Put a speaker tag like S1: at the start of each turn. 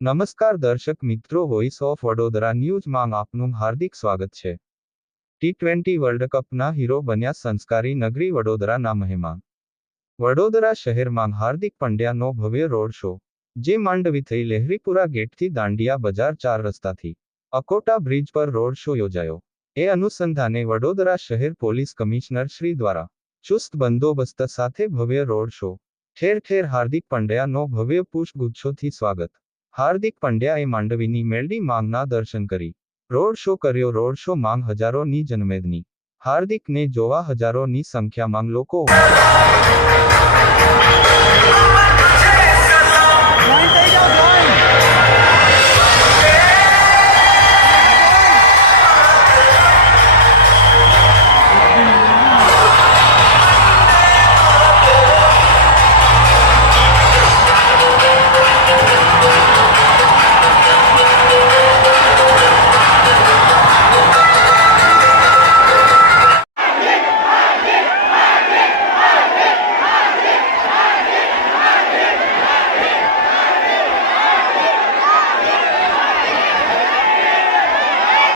S1: નમસ્કાર દર્શક મિત્રો વોઇસ ઓફ વડોદરા ન્યૂઝમાં આપનું હાર્દિક સ્વાગત છે. ટી ટ્વેન્ટી વર્લ્ડ કપના હીરો બન્યા સંસ્કારી નગરી વડોદરાના મહેમાન. વડોદરા શહેરમાં હાર્દિક પંડ્યાનો ભવ્ય રોડ શો, જે માંડવી થઈ લહેરીપુરા ગેટથી દાંડિયા બજાર ચાર રસ્તાથી અકોટા બ્રિજ પર રોડ શો યોજાયો. એ અનુસંધાને વડોદરા શહેર પોલીસ કમિશનર શ્રી દ્વારા ચુસ્ત બંદોબસ્ત સાથે ભવ્ય રોડ શો, ઠેર ઠેર હાર્દિક પંડ્યાનો ભવ્ય પુષ્પગુચ્છોથી સ્વાગત. હાર્દિક પંડ્યાએ માંડવીની મેલડી માંગના દર્શન કરી રોડ શો કર્યો, રોડ શો માંગ હજારોની જનમેદની હાર્દિકને જોવા હજારોની સંખ્યામાં લોકો ઉમટ્યા.